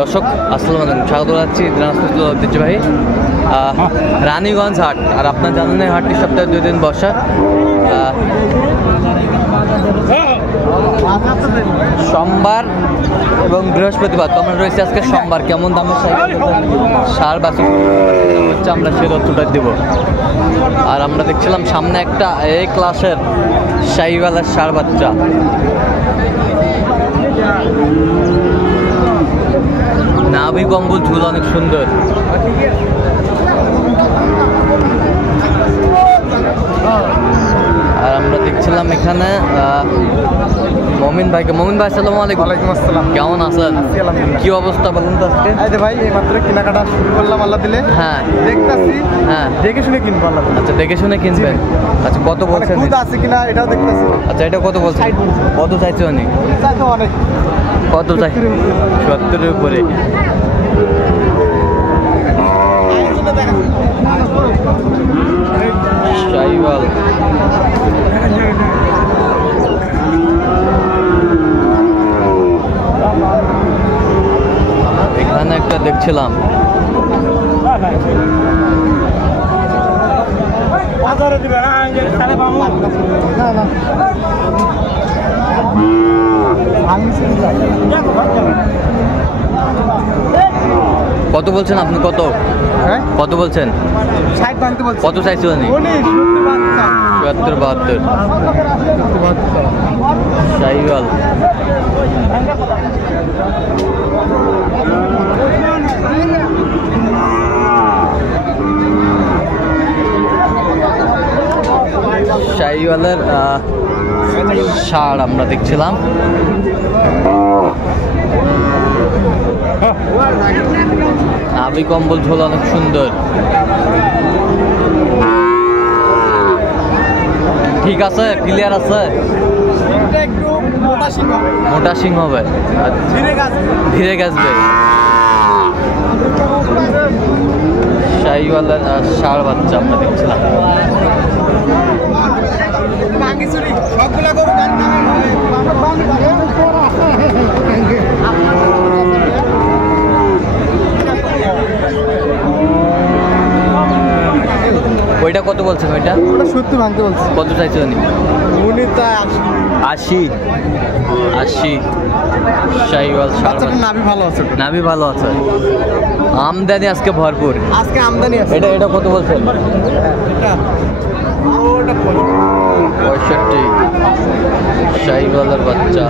দর্শক আসসালামু আলাইকুম, স্বাগত জানাচ্ছি দিনাজপুর ঐতিহ্যবাহী রানীগঞ্জ হাট। আর আপনার জানেন এই হাটটি সপ্তাহে 2 দিন বসা, সোমবার এবং বৃহস্পতিবার। তো আমরা রয়েছে আজকে সোমবার। কেমন দামের সার বাছুর হচ্ছে আমরা সেই তথ্যটা দেব। আর আমরা দেখছিলাম সামনে একটা এই ক্লাসের শাহিওয়ালের ষাঁড় বাচ্চা। নাভি কম্বল ঝুল অনেক সুন্দর। আর আমরা দেখছিলাম এখানে মমিন ভাইকে। মমিন ভাই আসসালামু আলাইকুম। ওয়ালাইকুম আসসালাম। কেমন আছেন? কি অবস্থা বলুন তো আজকে? এই যে ভাই এইমাত্র কেনাকাটা শুরু করলাম আল্লাহ দিলে। হ্যাঁ দেখতাছি, হ্যাঁ দেখে শুনে কিনবো আল্লাহ দিলে। আচ্ছা, দেখে শুনে কিনবেন। আচ্ছা, কত বলছেন? দুধ আছে কিনা এটাও দেখতাছি। আচ্ছা, এটা কত বলছেন? 60 বলছে। কত চাইছে অনেক? চাই তো অনেক, কত চাই? 70-এর উপরে। শাহিওয়াল এখানে একটা দেখছিলাম। কত বলছেন আপনি? কত কত বলছেন? 60 ভাঙতে বলছে। কত চাইছে উনি? 70-72। শাহিওয়াল শাহিওয়ালের ষাঁড় আমরা দেখছিলাম। নাভি কম্বল ঝোল অনেক সুন্দর। ঠিক আছে, ক্লিয়ার আছে। মোটা সিং হবে, ধীরে গাছবে। শাহিওয়ালের ষাঁড় বাচ্চা আমরা দেখছিলাম। ওইটা কত বলছেন? ওইটা 70 ভাঙতে বলছে। কত চাইছে উনি? উনি তাই 80। শাহিওয়াল ষাঁড় বাচ্চা। নাভি ভালো আছে, নাভি ভালো আছে। আমদানি আজকে ভরপুর। আজকে আমদানি আছে। এটা কত বলছেন? এটা 65। শাহিওয়ালের বাচ্চা।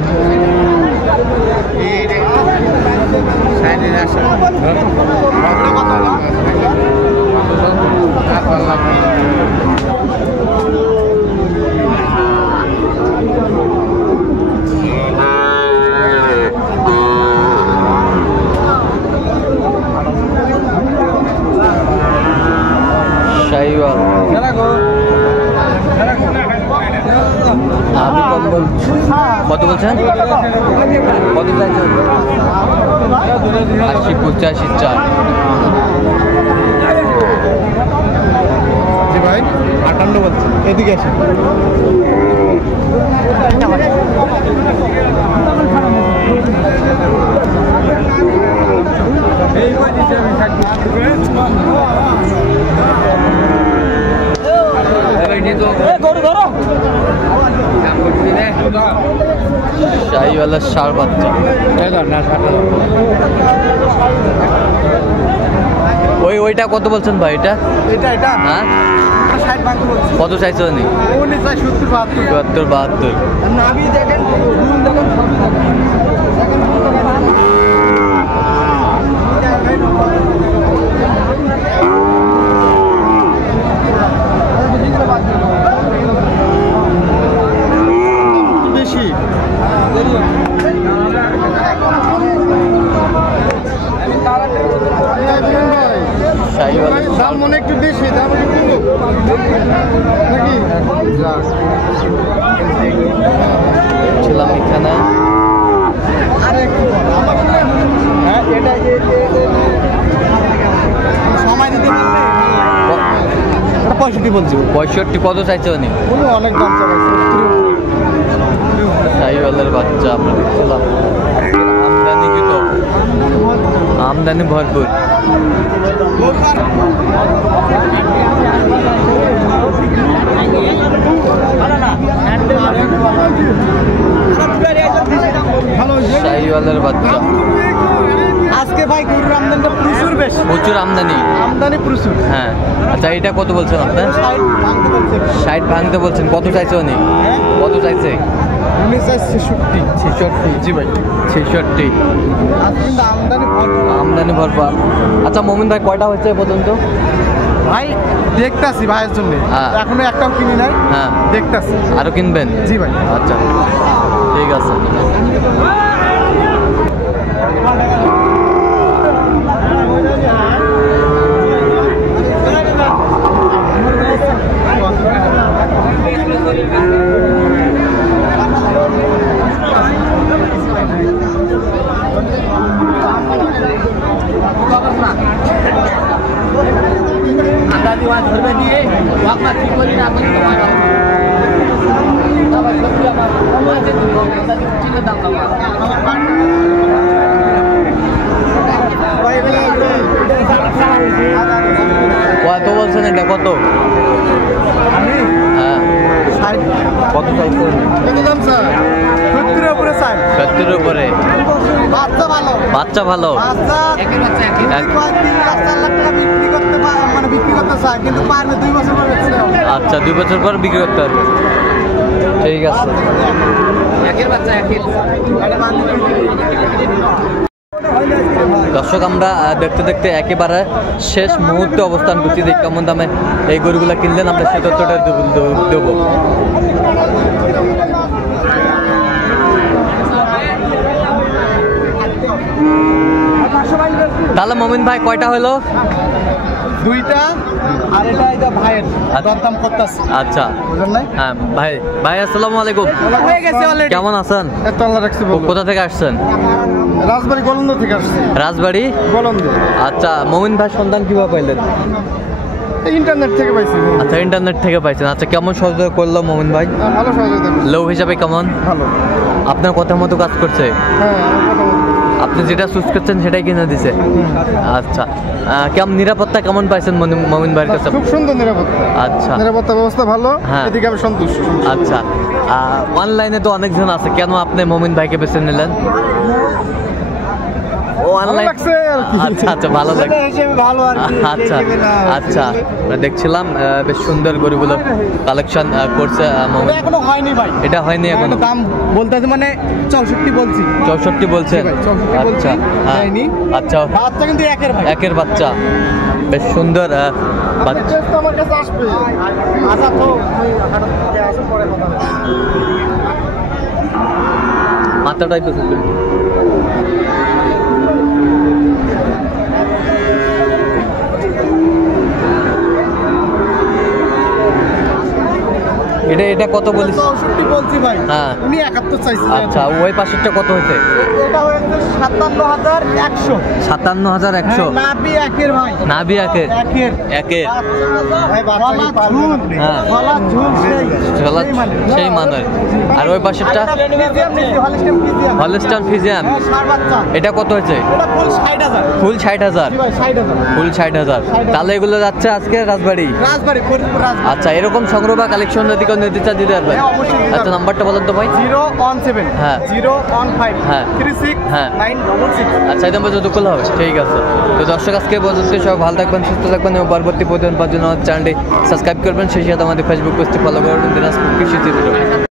শাহিওয়াল নাভি কম্বল কত বলছেন? কত চাইছেন? 80-85 4। ভাই 58 বলছে। এদিকে আসেন। শাহিওয়ালের ষাঁড় বাচ্চা। ওইটা কত বলছেন ভাই? এটা হ্যাঁ 60 ভাঙতে বলছে। কত চাইছে উনি? উনি চাই 70-72। নাভি দেখেন, দুল দেখেন। বেশি শাহিওয়ালের দাম মনে একটু বেশি, দাম একটু নাকি ছিলাম এখানে। সময় দিতে পারলে 65 বলছি। 65 কত চাইছে উনি? অনেক দাম চালাইছে। শাহিওয়ালের বাচ্চা আমরা দেখছিলাম আমদানি কিন্তু আমদানি ভরপুর। শাহিওয়ালের বাচ্চা আজকে ভাই গরুর আমদানিটা প্রচুর বেশি, প্রচুর আমদানি প্রচুর। হ্যাঁ আচ্ছা, এটা কত বলছেন আপনার? 60 ভাঙতে বলছেন। কত চাইছে উনি? কত চাইছে? 66। জি ভাই 66। কিন্তু আমদানি ভরপুর। আচ্ছা মোমিন ভাই, কয়টা হচ্ছে এ পর্যন্ত? ভাই দেখতাছি ভাইয়ের জন্য, হ্যাঁ। এখনো একটাও কিনি নাই। হ্যাঁ দেখতাছি। আরো কিনবেন? জি ভাই। আচ্ছা ঠিক আছে। কত বলছেন এটা? কত? হ্যাঁ কত চাইছেন? উপরে চাই। 70-এর উপরে। বাচ্চা ভালো, বাচ্চা ভালো। বাচ্চা 3 লাখ 4 লাখ টাকা বিক্রি করতে মানে বিক্রি করতে চায়, কিন্তু পারবে 2 বছর পরে বেচতে হবে। আচ্ছা 2 বছর পর বিক্রি করতে হবে। ঠিক আছে। দর্শক, আমরা দেখতে দেখতে একেবারে শেষ মুহূর্তে অবস্থান করছি যে কেমন দামে এই গরুগুলা কিনলেন আমরা সে তথ্যটা দেবো। তাহলে মমিন ভাই কয়টা হলো? 2টা, আর এটা ভাইয়ের দরদাম করতেছে। আচ্ছা বুঝলেন না? হ্যাঁ ভাই আসসালামু আলাইকুম। হয়ে গেছে অলরেডি। কেমন আছেন? এত আল্লাহ রাখছি। কোথা থেকে আসছেন? রাজবাড়ি গোলন্দ থেকে আসছে। রাজবাড়ি গোলন্দ। আচ্ছা মমিন ভাই সন্ধান কিভাবে পাইলেন? ইন্টারনেট থেকে পাইছি। আচ্ছা ইন্টারনেট থেকে পাইছেন। আচ্ছা কেমন সহযোগিতা করলো মমিন ভাই? ভালো সহযোগিতা করছে। লোক হিসাবে কেমন? ভালো। আপনার কথার মতো কাজ করছে? হ্যাঁ, আপনি যেটা চুজ করছেন সেটাই কিনে দিছে? আচ্ছা কেমন নিরাপত্তা কেমন পাইছেন মমিন ভাইয়ের কাছে? খুব সুন্দর নিরাপত্তা। আচ্ছা নিরাপত্তা ব্যবস্থা ভালো। হ্যাঁ। এদিকে আমি সন্তুষ্ট। আচ্ছা অনলাইনে তো অনেকজন আছে, কেন আপনি মমিন ভাইকে বেছে নিলেন? ও অনলাইন। লাগছে আর কি। আচ্ছা আচ্ছা ভালো লাগে। ভালো আর কি। আচ্ছা আচ্ছা দেখছিলাম বেশ সুন্দর গরুগুলো কালেকশন করছে মমিন। এখনো হয়নি ভাই। এটা হয়নি এখনো? দাম বলতেছে মানে 64 বলছি। 64 বলছেন? জি ভাই, 64 বলছি। আচ্ছা হ্যাঁ হয়নি। আচ্ছা বাচ্চা কিন্তু একের ভাই। একের বাচ্চা বেশ সুন্দর বাচ্চা। টেস্ট তো আমার কাছে আসবে। আচ্ছা তো হাঁটার থেকে আসে পরে কথা হবে। মাথাটাই তো সুন্দর। এটা কত বলিস? 64 বলছি ভাই। হ্যাঁ। উনি 71 চাইছে। আচ্ছা ওই পাশেরটা কত হয়েছে? এটা হয়েছে 57,100। 57,100। নাভি একের ভাই। নাভি একের? একের। একের। ভাই বাচ্চা পারবেন আপনি। হ্যাঁ। গলা ঝুল সেই। চলা সেই মানের। আর ওই পাশেরটা? Holstein Friesian. হ্যাঁ, ষাঁড় বাচ্চা। এটা কত হয়েছে? এটা ফুল 60,000। ফুল 60,000? জি ভাই 60,000। ফুল 60,000। তাহলে এগুলো যাচ্ছে আজকে রাজবাড়ি? রাজবাড়ি ফরিদপুর রাজবাড়ি। আচ্ছা এরকম সংগ্রহ বা কালেকশন যদি কেউ নিতে চান দিতে পারবেন? হ্যাঁ, অবশ্যই দিতে আচ্ছা পারবো। নাম্বারটা বলেন তো ভাই। 017 হ্যাঁ। 015 হ্যাঁ। 36 হ্যাঁ। 966। আচ্ছা এই নাম্বার যতক্ষণ হবে। ঠিক আছে। তো দর্শক আজকে পর্যন্ত সবাই ভালো থাকবেন, সুস্থ থাকবেন এবং পরবর্তী প্রতিদিন পাওয়ার জন্য আমাদের চ্যানেলটি সাবস্ক্রাইব করবেন। সেই সাথে আমাদের ফেসবুক পেজটি ফলো করবেন দিনাজপুর কৃষি চিত্র।